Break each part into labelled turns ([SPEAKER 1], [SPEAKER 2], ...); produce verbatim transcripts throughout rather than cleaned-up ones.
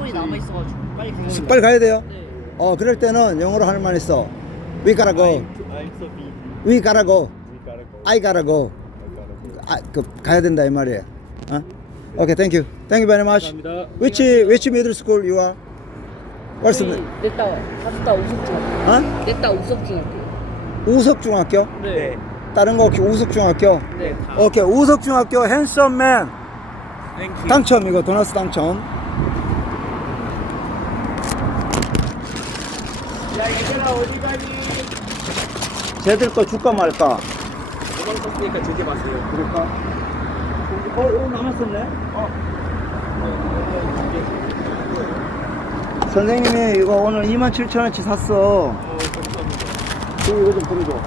[SPEAKER 1] 시간이 남아 있어가지고 빨리 가요.
[SPEAKER 2] 빨리 가야 돼요?
[SPEAKER 1] 네.
[SPEAKER 2] 어, 그럴 때는 영어로 할 말 있어. We gotta go.
[SPEAKER 3] I'm so busy.
[SPEAKER 2] We gotta go.
[SPEAKER 3] We gotta go.
[SPEAKER 2] I gotta go.
[SPEAKER 3] I gotta go.
[SPEAKER 2] 아, 그 가야 된다 이 말이에요. 어? 오케이, thank you. Thank you very much.
[SPEAKER 3] 감사합니다.
[SPEAKER 2] Which which middle school you are? What's the
[SPEAKER 1] 냈다 갔다 우석중학교.
[SPEAKER 2] 어?
[SPEAKER 1] 냈다 우석중학교.
[SPEAKER 2] 우석중학교?
[SPEAKER 3] 네.
[SPEAKER 2] 다른 거 없이 우석중학교?
[SPEAKER 1] 네.
[SPEAKER 2] 오케이, 우석중학교 핸섬맨
[SPEAKER 3] Thank you.
[SPEAKER 2] 당첨. 이거 도나스 당첨.
[SPEAKER 3] 야, 얘들아 어디 가니?
[SPEAKER 2] 쟤들 거 줄까 말까?
[SPEAKER 3] 도망 쳤으니까 제게 마세요.
[SPEAKER 2] 그럴까? 어, 어 남았었네. 어. 선생님이 이거 오늘 이만 칠천 원치 샀어.
[SPEAKER 3] 어, 감사합니다.
[SPEAKER 2] 그 이거 좀 버려줘.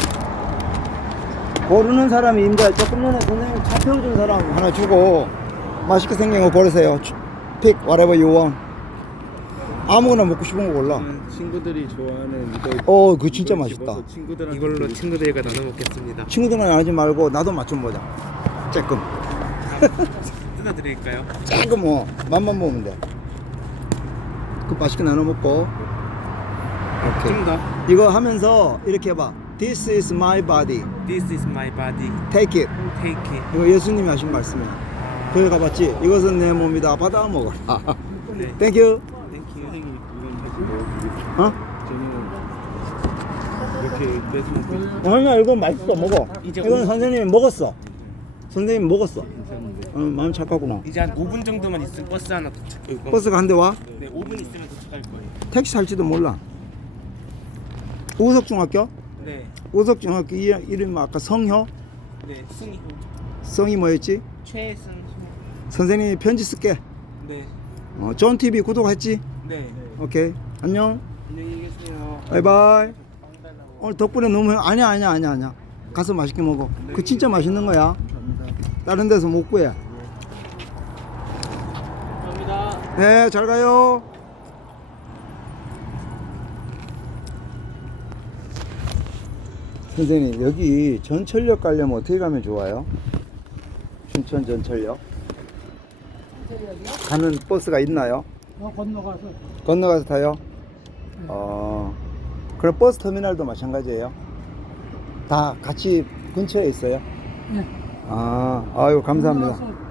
[SPEAKER 2] 고르는 사람이 임자. 조금 전에 선생님 차 태워준 사람 하나 주고 맛있게 생긴 거 고르세요. 픽 whatever you want. 아무거나 먹고 싶은 거 골라.
[SPEAKER 3] 저는 친구들이 좋아하는 이거.
[SPEAKER 2] 어, 그거 진짜
[SPEAKER 3] 이걸
[SPEAKER 2] 맛있다.
[SPEAKER 3] 집어서 친구들한테 이걸로 친구들과 나눠 먹겠습니다.
[SPEAKER 2] 친구들은 하지 말고 나도 맛 좀 보자. 조금.
[SPEAKER 3] 뜯어드릴까요?
[SPEAKER 2] 조금 뭐 맛만 보면 돼. 그 맛있게 나눠 먹고. 오케이.
[SPEAKER 3] 좀 더.
[SPEAKER 2] 이거 하면서 이렇게 해봐. This is my body.
[SPEAKER 3] This is my body.
[SPEAKER 2] Take it.
[SPEAKER 3] Take it.
[SPEAKER 2] 이거 예수님이 하신 말씀이야. 교회 가봤지? 이것은 내 몸이다. 받아 먹어라.
[SPEAKER 3] 네.
[SPEAKER 2] Thank you.
[SPEAKER 3] Thank you. 선생님 이건 하시고
[SPEAKER 2] 어?
[SPEAKER 3] 저는 이렇게 떼서
[SPEAKER 2] 아니야, 이건 맛있어. 먹어.
[SPEAKER 3] 이제
[SPEAKER 2] 이건
[SPEAKER 3] 오-
[SPEAKER 2] 선생님이 먹었어. 선생님 먹었어.
[SPEAKER 3] 괜찮은데.
[SPEAKER 2] 어, 마음 착하구나.
[SPEAKER 3] 이제 한 오 분 정도만 있으면 버스 하나 도착. 이거.
[SPEAKER 2] 버스가 한 대 와?
[SPEAKER 3] 네, 오 분 있으면 도착할 거예요.
[SPEAKER 2] 택시 탈지도 몰라. 우석중학교?
[SPEAKER 3] 네.
[SPEAKER 2] 우석중학교 이- 이름이 아까 성효?
[SPEAKER 3] 네. 승희.
[SPEAKER 2] 성이 뭐였지?
[SPEAKER 3] 최승.
[SPEAKER 2] 선생님이 편지 쓸게.
[SPEAKER 3] 네.
[SPEAKER 2] 어, 존 티비 구독했지?
[SPEAKER 3] 네.
[SPEAKER 2] 오케이. 안녕.
[SPEAKER 3] 안녕히 계세요.
[SPEAKER 2] 바이바이. 오늘 덕분에 너무 행- 아니야 아니야 아니야 아니야. 가서 맛있게 먹어. 그 진짜 맛있는 거야. 다른 데서 못 구해.
[SPEAKER 3] 감사합니다.
[SPEAKER 2] 네, 잘 가요. 선생님, 여기 전철역 가려면 어떻게 가면 좋아요? 춘천 전철역 가는 버스가 있나요?
[SPEAKER 1] 어, 건너가서.
[SPEAKER 2] 건너가서 타요? 어, 그럼 버스 터미널도 마찬가지예요? 다 같이 근처에 있어요?
[SPEAKER 1] 네.
[SPEAKER 2] 아, 아유, 감사합니다.
[SPEAKER 1] 건너가서